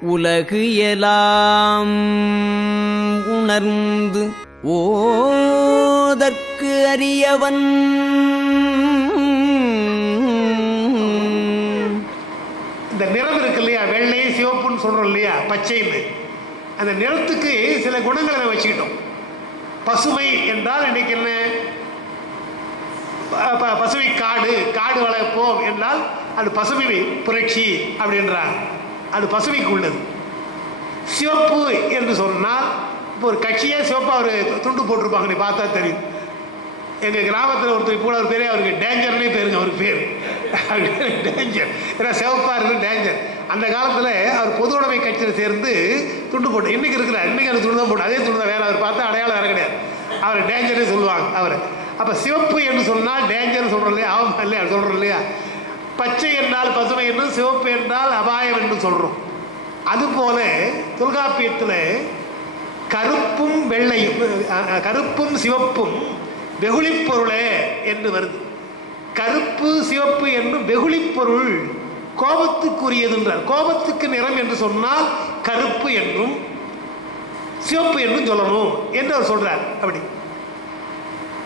உலகு எலாம் உணர்ந்து ஓதற்கு அறியவன் இந்த நிறம் இருக்கு இல்லையா? வெள்ளை சிவப்புன்னு சொல்கிறோம் இல்லையா? பச்சைன்னு. அந்த நிறத்துக்கு சில குணங்களை நம்ம வச்சுக்கிட்டோம். பசுமை என்றால் இன்னைக்கு என்ன? ப- ப- பசுமை காடு காடு வளர்ப்போம் என்றால் அது பசுமை புரட்சி அப்படின்றாங்க. அது பசுமைக்கு உள்ளது சிவப்பு என்று சொன்னால் இப்போ ஒரு கட்சியே சிவப்பாக ஒரு துண்டு போட்டிருப்பாங்க நீ பார்த்தா தெரியும். எங்கள் கிராமத்தில் ஒருத்தர் கூட ஒரு பேரே அவருக்கு டேஞ்சர்னே பேருங்க அவருக்கு பேர். டேஞ்சர். ஏன்னா சிவப்பாக இருக்கு டேஞ்சர். அந்த காலத்தில் அவர் பொது உடைமை கட்சியில் சேர்ந்து துண்டு போட்டு இன்றைக்கி இருக்கிறார் இன்றைக்கி அந்த துண்டு தான் போட்டு அதே துண்டு தான் வேலை அவர் பார்த்தா அடையாளம் வேற கிடையாது. அவர் டேஞ்சரே சொல்லுவாங்க அவர். அப்போ சிவப்பு என்று சொன்னால் டேஞ்சர்னு சொல்கிறோம் இல்லையா? ஆமாம் இல்லையா? சொல்கிறோம் இல்லையா? பச்சை என்றால் பசுமை என்றும் சிவப்பு என்றால் அபாயம் என்று சொல்கிறோம் அதுபோல தொல்காப்பியத்தில் கருப்பும் வெள்ளையும் கருப்பும் சிவப்பும் வெகுளிப்பொருளே என்று வருது. கருப்பு சிவப்பு என்றும் வெகுளிப்பொருள் கோபத்துக்குரியது என்றார் கோபத்துக்கு நிறம் என்று சொன்னால் கருப்பு என்றும் சிவப்பு என்றும் சொல்லணும் என்று அவர் சொல்கிறார் அப்படி.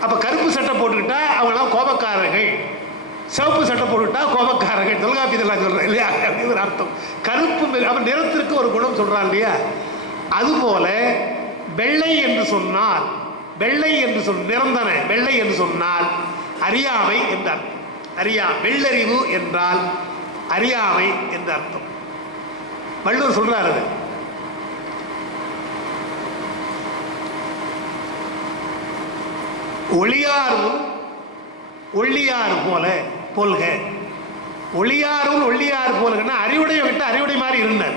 அப்போ கருப்பு சட்டை போட்டுக்கிட்டா அவங்களாம் கோபக்காரர்கள். சிவப்பு சட்டை போட்டுட்டா கோபக்காரர்கள் தொல்காப்பியத்தில் நான் சொல்றேன் இல்லையா? அப்படின்னு ஒரு அர்த்தம். கருப்பு அவன் நிறத்திற்கு ஒரு குணம் சொல்கிறான் இல்லையா? அதுபோல வெள்ளை என்று சொன்னால் வெள்ளை என்று சொல் நிறம் தானே? வெள்ளை என்று சொன்னால் அறியாமை என்ற அர்த்தம். அறியா வெள்ளறிவு என்றால் அறியாமை என்ற அர்த்தம். வள்ளுவர் சொல்றாரு அது. ஒளியாரும் ஒள்ளியார் போல போல்க. ஒளியாரும் ஒள்ளியார் போல்கன்னா அறிவுடைய விட்டு அறிவுடை மாதிரி இருந்தார்.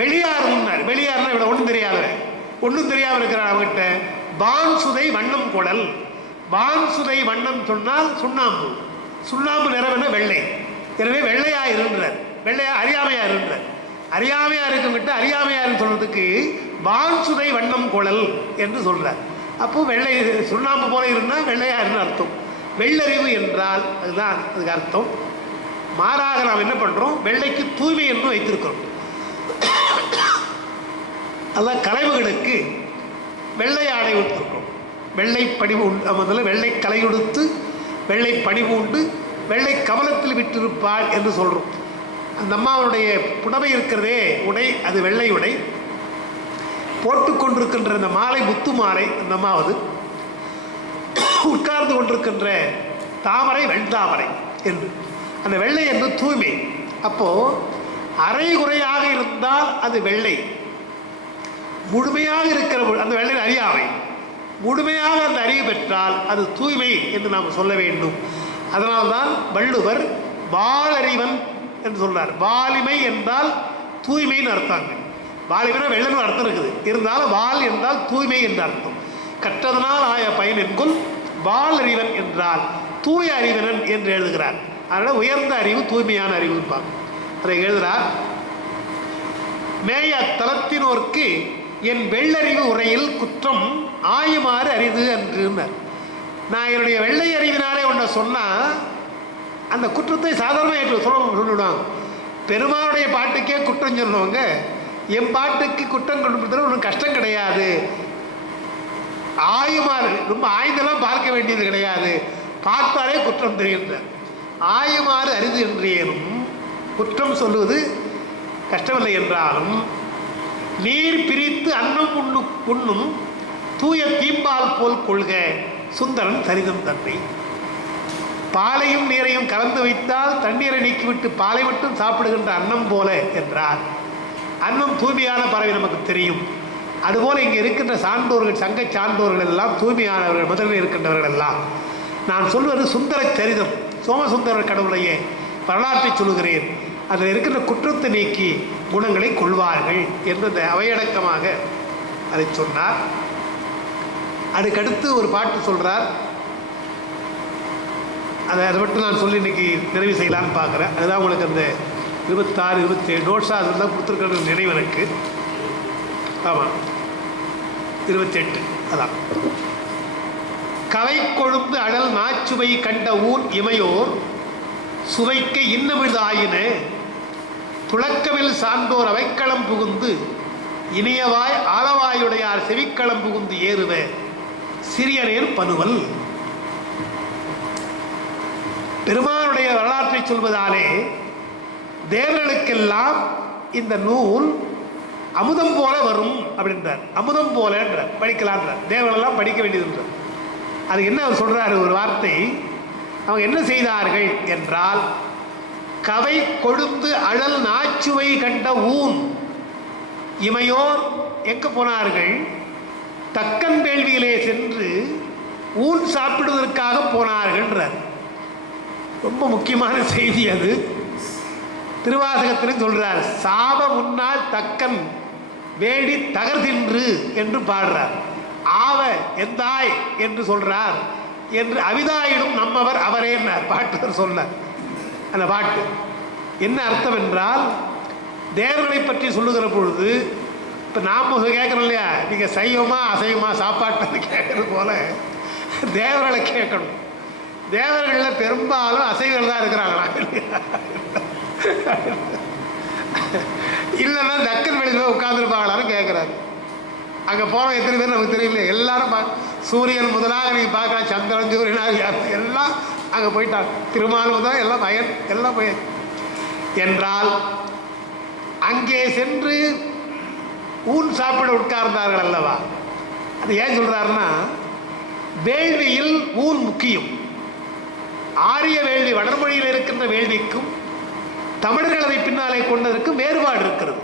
வெளியார் முன்னார். வெளியார்னா இவ்வளோ ஒன்றும் தெரியாதவன் ஒன்றும் தெரியாமல் இருக்கிறார் அவங்ககிட்ட பான்சுதை வண்ணம் குழல் வான்சுதை வண்ணம் சொன்னால் சுண்ணாம்பு. சுண்ணாம்பு நிறம் வெள்ளை. எனவே வெள்ளையாக இருந்தார் வெள்ளையா அறியாமையாக இருந்தார் அறியாமையாக இருக்கவங்கிட்ட அறியாமையாருன்னு சொல்கிறதுக்கு வான்சுதை வண்ணம் குழல் என்று சொல்கிறார் அப்போது வெள்ளை சுண்ணாம்பு போல இருந்தால் வெள்ளையாக இருந்து அர்த்தம். வெள்ளறிவு என்றால் அதுதான் அதுக்கு அர்த்தம். மாறாக நாம் என்ன பண்ணுறோம் வெள்ளைக்கு தூய்மை என்று வைத்திருக்கிறோம். அதான் கலைவுகளுக்கு வெள்ளை ஆடை உடுத்திருக்கிறோம். வெள்ளை பணிவு உண்டு முதல்ல வெள்ளை கலை உடுத்து வெள்ளை பணிவு உண்டு வெள்ளை கவலத்தில் விட்டிருப்பாள் என்று சொல்கிறோம் அந்த அம்மாவுடைய புடவை இருக்கிறதே உடை அது வெள்ளை உடை. போட்டுக்கொண்டிருக்கின்ற அந்த மாலை முத்து மாலை அந்த அம்மாவது. உட்கார்ந்து கொண்டிருக்கின்ற தாமரை வெண்தாமரை என்று. அந்த வெள்ளை என்று தூய்மை. அப்போ அரை குறையாக இருந்தால் அது வெள்ளை. முழுமையாக இருக்கிற அந்த வெள்ளை அறியாமை. முழுமையாக அந்த அறிவு பெற்றால் அது தூய்மை என்று நாம் சொல்ல வேண்டும். அதனால்தான் வள்ளுவர் வாலறிவன் என்று சொல்றார். வாலிமை என்றால் தூய்மைன்னு அர்த்தாங்க வாலிமைனா வெள்ளன்னு அர்த்தம் இருக்குது. இருந்தாலும் வால் என்றால் தூய்மை என்று அர்த்தம். கற்றதனால் ஆய பயன் என்கொள் வால் என்றால் தூய அறிவனன் என்று எழுதுகிறார். அதனால் உயர்ந்த அறிவு தூய்மையான அறிவு இருப்பாங்க அதை எழுதுகிறார் மேய தளத்தினோர்க்கு என் வெள்ளறிவு உரையில் குற்றம் ஆயுமாறு அரிது என்றுன்னார் நான் என்னுடைய வெள்ளை அறிவினாலே ஒன்றை சொன்னால் அந்த குற்றத்தை சாதாரணமாக ஏற்று சொல்ல சொல்லிவிடுவாங்க பெருமானுடைய பாட்டுக்கே குற்றம் சொல்லுவாங்க. என் பாட்டுக்கு குற்றம் கண்டுபிடித்தது ஒன்றும் கஷ்டம் கிடையாது. ஆயுமாறு ரொம்ப ஆய்ந்தெல்லாம் பார்க்க வேண்டியது கிடையாது. பார்த்தாலே குற்றம் தெரிகின்றார் ஆயுமாறு அரிது என்றேனும் குற்றம் சொல்லுவது கஷ்டமில்லை என்றாலும் நீர் பிரித்து அன்னம் உண்ணு உண்ணும் தூய தீம்பால் போல் கொள்க சுந்தரன் சரிதம் தன்னை. பாலையும் நீரையும் கலந்து வைத்தால் தண்ணீரை நீக்கிவிட்டு பாலை மட்டும் சாப்பிடுகின்ற அன்னம் போல என்றார். அன்னம் தூய்மையான பறவை நமக்கு தெரியும். அதுபோல் இங்கே இருக்கின்ற சான்றோர்கள் சங்க சான்றோர்கள் எல்லாம் தூய்மையானவர்கள் முதலில் இருக்கின்றவர்கள் எல்லாம். நான் சொல்வது சுந்தர சரிதம் சோமசுந்தரர் கடவுளையே வரலாற்றை சொல்லுகிறேன். அதில் இருக்கின்ற குற்றத்தை நீக்கி குணங்களை கொள்வார்கள் என்று அந்த அவையடக்கமாக அதை சொன்னார். அதுக்கடுத்து ஒரு பாட்டு சொல்கிறார் அதை அதை மட்டும் நான் சொல்லி இன்னைக்கு நிறைவு செய்யலான்னு பார்க்குறேன். அதுதான் உங்களுக்கு அந்த இருபத்தாறு இருபத்தேழு நோட்ஸாக அதெல்லாம் கொடுத்துருக்கிற நினைவு எனக்கு. ஆமாம் இருபத்தெட்டு. அதான். கவை கொழுந்து அடல் நாச்சுவை கண்ட ஊர் இமையோர் சுவைக்க இன்னமிழ்தாயின துளக்கமில் சான்றோர் அவைக்களம் புகுந்து இனியவாய் ஆளவாயுடையார் செவிக்களம் புகுந்து ஏறுவ. சிறியனேர் பனுவல். பெருமானுடைய வரலாற்றை சொல்வதாலே தேவர்களுக்கெல்லாம் இந்த நூல் அமுதம் போல வரும் அப்படின்றார். அமுதம் போலன்றார். படிக்கலான்றார். தேவர்களெல்லாம் படிக்க வேண்டியதுன்றார். அது என்ன அவர் சொல்கிறாரு ஒரு வார்த்தை. அவங்க என்ன செய்தார்கள் என்றால் கவை கொழுந்து அழல் நாச்சுவை கண்ட ஊன் இமையோர் எங்க போனார்கள்? தக்கன் வேள்வியிலே சென்று ஊன் சாப்பிடுவதற்காக போனார்கள்ன்றார். ரொம்ப முக்கியமான செய்தி அது. திருவாசகத்திலும் சொல்கிறார் சாப முன்னால் தக்கன் வேடி தகர்தின்று என்று பாடுறார். ஆவ எந்தாய் என்று சொல்றார். என்று அவிதாயிடும் நம்மவர் அவரே பாட்டு சொன்னார். அந்த பாட்டு. என்ன அர்த்தம் என்றால் தேவர்களை பற்றி சொல்லுகிற பொழுது இப்போ நாம் கேட்குறோம் இல்லையா? நீங்கள் சைவமா அசைவமா சாப்பாட்டு கேட்குறது போல தேவர்களை கேட்கணும். தேவர்களில் பெரும்பாலும் அசைவர்கள் தான் இருக்கிறாங்களா இல்லைன்னா தக்கன் வெளியில் உட்காந்துருப்பாங்களான்னு கேட்குறாரு அங்கே போன எத்தனை பேர் நமக்கு தெரியல எல்லாரும் பா சூரியன் முதலாக நீங்கள் பார்க்கலாம் சந்திரன் சூரியனாக எல்லாம் அங்கே போயிட்டாங்க. திருமால் முதல் எல்லாம் பயன் எல்லாம் பயன் என்றால் அங்கே சென்று ஊன் சாப்பிட உட்கார்ந்தார்கள் அல்லவா? அது ஏன் சொல்கிறாருன்னா வேள்வியில் ஊன் முக்கியம். ஆரிய வேள்வி வடமொழியில் இருக்கின்ற வேள்விக்கும் தமிழர்கள் அதை பின்னாலே கொண்டதற்கு வேறுபாடு இருக்கிறது.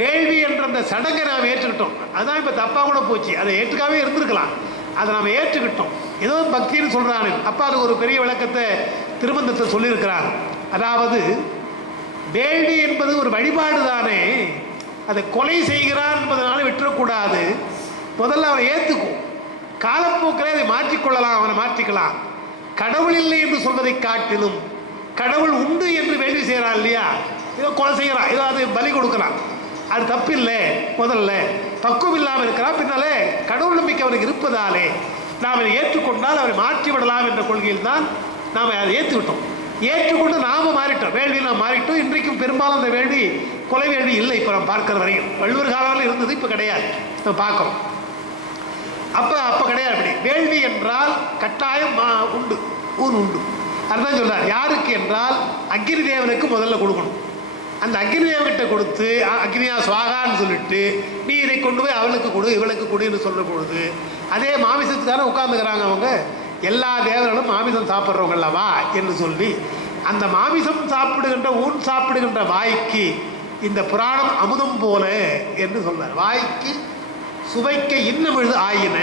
வேள்வி என்ற அந்த சடங்கை நாம் ஏற்றுக்கிட்டோம். அதான் இப்போ தப்பாக கூட போச்சு. அதை ஏற்றுக்காவே இருந்திருக்கலாம். அதை நாம் ஏற்றுக்கிட்டோம். ஏதோ பக்தின்னு சொல்கிறானு அப்பா அது ஒரு பெரிய விளக்கத்தை திருமந்தத்தை சொல்லியிருக்கிறார். அதாவது வேள்வி என்பது ஒரு வழிபாடு தானே. அதை கொலை செய்கிறான் என்பதனால விட்டுறக்கூடாது. முதல்ல அவனை ஏற்றுக்கும் காலப்போக்கில் அதை மாற்றிக்கொள்ளலாம். அவனை மாற்றிக்கலாம். கடவுள் இல்லை என்று சொல்வதை காட்டிலும் கடவுள் உண்டு என்று வேள்வி செய்கிறான் இல்லையா? ஏதோ கொலை செய்கிறான் ஏதோ அது பலி கொடுக்குறான் அது தப்பில்லை முதல்ல. பக்குவம் இல்லாமல் இருக்கிறான் பின்னாலே கடவுள் நம்பிக்கை அவனுக்கு இருப்பதாலே நாம் அதை ஏற்றுக்கொண்டால் அவரை மாற்றி விடலாம் என்ற கொள்கையில் தான் நாம் அதை ஏற்றுக்கிட்டோம் ஏற்றுக்கொண்டு நாம மாறிட்டோம். வேள்வி நாம் மாறிட்டோம். இன்றைக்கும் பெரும்பாலும் அந்த வேள்வி கொலை வேள்வி இல்லை இப்போ நம்ம பார்க்குற வரையும் வள்ளுவர் காலங்களில் இருந்தது இப்போ கிடையாது. நம்ம பார்க்குறோம். அப்போ அப்போ கிடையாது அப்படி. வேள்வி என்றால் கட்டாயம் மா- உண்டு. ஊன் உண்டு. அதுதான் சொல்றார். யாருக்கு என்றால் அக்னி தேவனுக்கு முதல்ல கொடுக்கணும். அந்த அக்னி தேவன்கிட்ட கொடுத்து அக்னியா சுவாகான்னு சொல்லிட்டு நீ இதை கொண்டு போய் அவளுக்கு கொடு இவளுக்கு கொடுன்னு சொல்ல பொழுது அதே மாமிசத்துக்கான உட்கார்ந்துக்கிறாங்க அவங்க. எல்லா தேவர்களும் மாமிசம் சாப்பிட்றவங்களவா அல்லவா என்று சொல்லி அந்த மாமிசம் சாப்பிடுகின்ற ஊன் சாப்பிடுகின்ற வாய்க்கு இந்த புராணம் அமுதம் போல என்று சொல்றார். வாய்க்கு சுவைக்க இன்னும் எழுது ஆயின.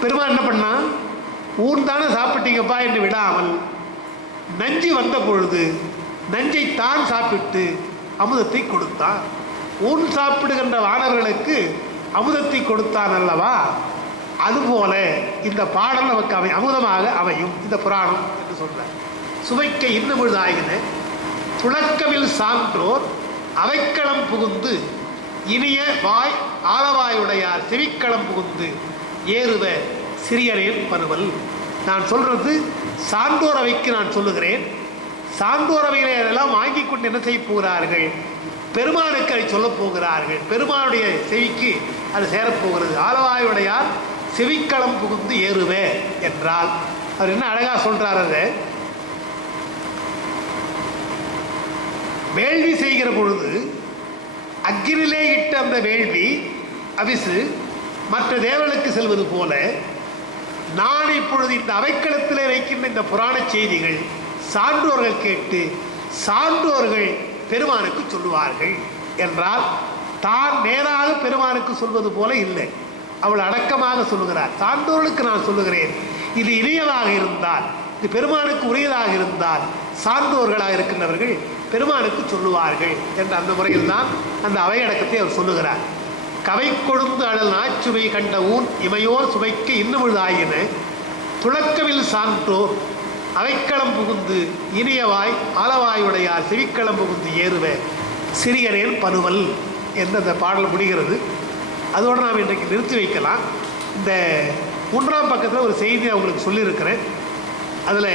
பெருமாள் என்ன பண்ணான்? ஊன் தானே சாப்பிட்டீங்கப்பா என்று விடாமல் நஞ்சு வந்த பொழுது நஞ்சை தான் சாப்பிட்டு அமுதத்தை கொடுத்தான் ஊன் சாப்பிடுகின்ற வானவர்களுக்கு அமுதத்தை கொடுத்தான் அல்லவா? அதுபோல இந்த பாடல் நமக்கு அவை அமுதமாக அமையும். இந்த புராணம் என்று சொல்றார். சுவைக்க இன்னும் எழுது துளக்கவில் சான்றோர் அவைக்களம் புகுந்து இனிய வாய் ஆளவாயுடையார் செவிக்களம் புகுந்து ஏறுவ சிறியரேன் பருவல். நான் சொல்கிறது சான்றோர் அவைக்கு நான் சொல்லுகிறேன். சான்றோர் அவைகளை அதெல்லாம் வாங்கி கொண்டு என்ன செய்ய போகிறார்கள்? பெருமானுக்கு அதை சொல்லப் போகிறார்கள். பெருமானுடைய செவிக்கு அது சேரப்போகிறது ஆலவாயுடையார் செவிக்களம் புகுந்து ஏறுவே என்றால். அவர் என்ன அழகாக சொல்கிறார் அதை? வேள்வி செய்கிற பொழுது அக்கிரிலே இட்ட அந்த வேள்வி அவிசு மற்ற தேவர்களுக்கு செல்வது போல நான் இப்பொழுது இந்த அவைக்களத்திலே வைக்கின்ற இந்த புராண செய்திகள் சான்றோர்கள் கேட்டு சான்றோர்கள் பெருமானுக்கு சொல்லுவார்கள் என்றால் தான் நேராக பெருமானுக்கு சொல்வது போல இல்லை. அவள் அடக்கமாக சொல்லுகிறார். சான்றோர்களுக்கு நான் சொல்லுகிறேன். இது இனியதாக இருந்தால் இது பெருமானுக்கு உரியதாக இருந்தால் சான்றோர்களாக இருக்கின்றவர்கள் பெருமானுக்கு சொல்லுவார்கள் என்ற அந்த முறையில் தான் அந்த அவையடக்கத்தை அவர் சொல்லுகிறார். கவை கொடுத்து அழல் நாச்சுவை கண்ட ஊன் இமையோர் சுவைக்க இன்னமுழுதாயின. துளக்கவில் சான்றோர் அவைக்களம் புகுந்து இனியவாய் ஆலவாயுடையார் செவிக்களம் புகுந்து ஏறுவ. சிறியரேன் பருவல் என்ற அந்த பாடல் முடிகிறது. அதோடு நாம் இன்றைக்கு நிறுத்தி வைக்கலாம். இந்த மூன்றாம் பக்கத்தில் ஒரு செய்தி அவங்களுக்கு சொல்லியிருக்கிறேன். அதில்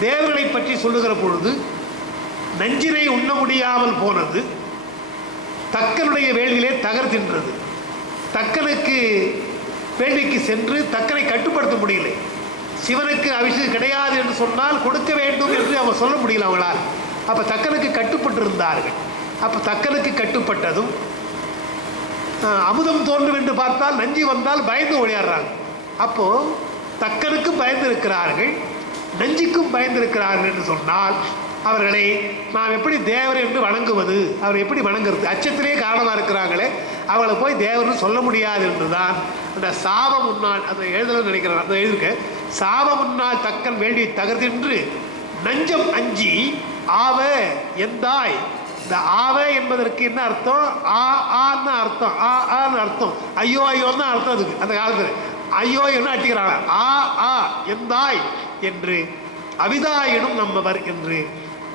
தேவர்களை பற்றி சொல்லுகிற பொழுது நஞ்சினை உண்ண முடியாமல் போனது தக்கனுடைய வேள்வியிலே தகர் தின்றது. தக்கனுக்கு வேள்விக்கு சென்று தக்கனை கட்டுப்படுத்த முடியல. சிவனுக்கு அபிஷேகம் கிடையாது என்று சொன்னால் கொடுக்க வேண்டும் என்று அவன் சொல்ல முடியல அவங்களால் அப்போ தக்கனுக்கு கட்டுப்பட்டு இருந்தார்கள் அப்போ தக்கனுக்கு கட்டுப்பட்டதும் அமுதம் தோன்றும் என்று பார்த்தால் நஞ்சு வந்தால் பயந்து ஓடியாடுறாங்க. அப்போது தக்கனுக்கும் பயந்து இருக்கிறார்கள் நஞ்சுக்கும் பயந்து இருக்கிறார்கள் என்று சொன்னால் அவர்களை நாம் எப்படி தேவர் என்று வணங்குவது அவர் எப்படி வணங்குறது? அச்சத்திலே காரணமாக இருக்கிறாங்களே அவளை போய் தேவர்னு சொல்ல முடியாது என்றுதான் அந்த சாப முன்னாள் அந்த எழுதணும்னு நினைக்கிறேன் அந்த எழுதிருக்க சாப முன்னாள் தக்கன் வேண்டி தகர்தென்று நஞ்சம் அஞ்சி ஆவ எந்தாய்? இந்த ஆவ என்பதற்கு என்ன அர்த்தம்? ஆ ஆன்னு அர்த்தம் ஆ ஆன்னு அர்த்தம். ஐயோ ஐயோன்னு அர்த்தம் அதுக்கு அந்த காலத்தில். ஐயோ என்ன அட்டிக்கிறாங்க ஆ ஆ எந்தாய்? என்று அவிதாயினும் நம்மவர் என்று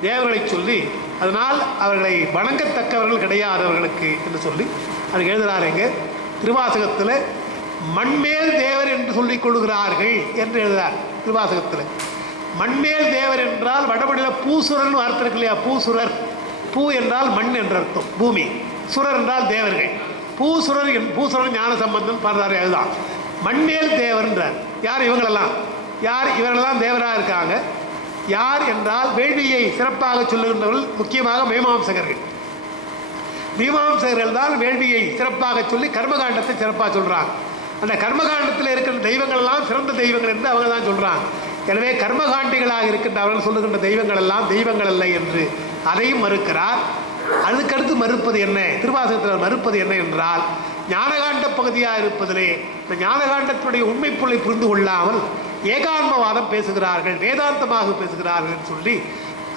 தேவர்களை சொல்லி அதனால் அவர்களை வணங்கத்தக்கவர்கள் கிடையாதவர்களுக்கு என்று சொல்லி அது எழுதுகிறாருங்க திருவாசகத்தில் மண்மேல் தேவர் என்று சொல்லிக் கொள்கிறார்கள் என்று எழுதுகிறார் திருவாசகத்தில். மண்மேல் தேவர் என்றால் வடமொழியில் பூசுரர்னு வார்த்தை இருக்கு இல்லையா? பூசுரர். பூ என்றால் மண் என்ற அர்த்தம் பூமி. சுரர் என்றால் தேவர்கள். பூசுரர் என் பூசுரர் ஞான சம்பந்தம் பாடுறாரு அதுதான். மண்மேல் தேவர்ன்றார் யார் இவங்களெல்லாம்? யார் இவரெல்லாம் தேவராக இருக்காங்க? யார் என்றால் வேள்வியை சிறப்பாக சொல்லுகின்றவர்கள் முக்கியமாக மீமாம்சகர்கள். மீமாம்சகர்கள் தான் வேள்வியை சிறப்பாக சொல்லி கர்மகாண்டத்தை சிறப்பாக சொல்கிறாங்க அந்த கர்மகாண்டத்தில் இருக்கிற தெய்வங்கள் எல்லாம் சிறந்த தெய்வங்கள் என்று அவங்க தான் சொல்கிறாங்க எனவே கர்மகாண்டிகளாக இருக்கின்ற அவர்கள் சொல்லுகின்ற தெய்வங்கள் எல்லாம் தெய்வங்கள் அல்ல என்று அதையும் மறுக்கிறார். அதுக்கடுத்து மறுப்பது என்ன? திருவாசகத்தில் மறுப்பது என்ன என்றால் ஞானகாண்ட பகுதியாக இருப்பதிலே இந்த ஞானகாண்டத்துடைய உண்மை பொருளை புரிந்து கொள்ளாமல் ஏகாந்தவாதம் பேசுகிறார்கள் வேதாந்தமாக பேசுகிறார்கள் சொல்லி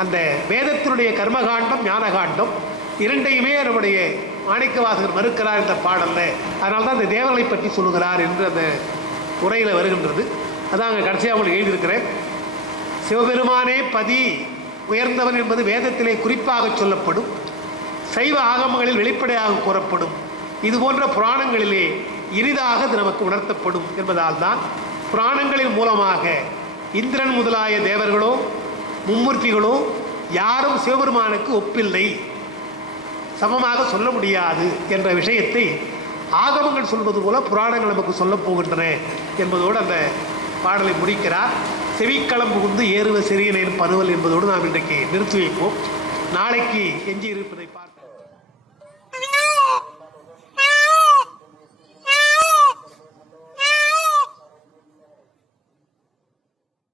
அந்த வேதத்தினுடைய கர்மகாண்டம் ஞானகாண்டம் இரண்டையுமே நம்முடைய மாணிக்கவாசகர் மறுக்கிறார் இந்த பாடலில். அதனால தான் இந்த தேவர்களை பற்றி சொல்லுகிறார் என்று அந்த உரையில் வருகின்றது. அதான் அங்கே கடைசியாக உங்களுக்கு எழுதியிருக்கிறேன். சிவபெருமானே பதி உயர்ந்தவன் என்பது வேதத்திலே குறிப்பாக சொல்லப்படும். சைவ ஆகமங்களில் வெளிப்படையாக கூறப்படும். இது போன்ற புராணங்களிலே இனிதாக இது நமக்கு உணர்த்தப்படும் என்பதால் தான் புராணங்களின் மூலமாக இந்திரன் முதலாய தேவர்களோ மும்மூர்த்திகளோ யாரும் சிவபெருமானுக்கு ஒப்பில்லை. சமமாக சொல்ல முடியாது என்ற விஷயத்தை ஆகமங்கள் சொல்வது போல புராணங்கள் நமக்கு சொல்லப் போகின்றன என்பதோடு அந்த பாடலை முடிக்கிறார். செவிக்களம் புகுந்து ஏறுவ சிறியனின் பருவல் என்பதோடு நாம் இன்றைக்கு நிறுத்தி வைப்போம். நாளைக்கு எஞ்சி இருப்பதை பார்க்க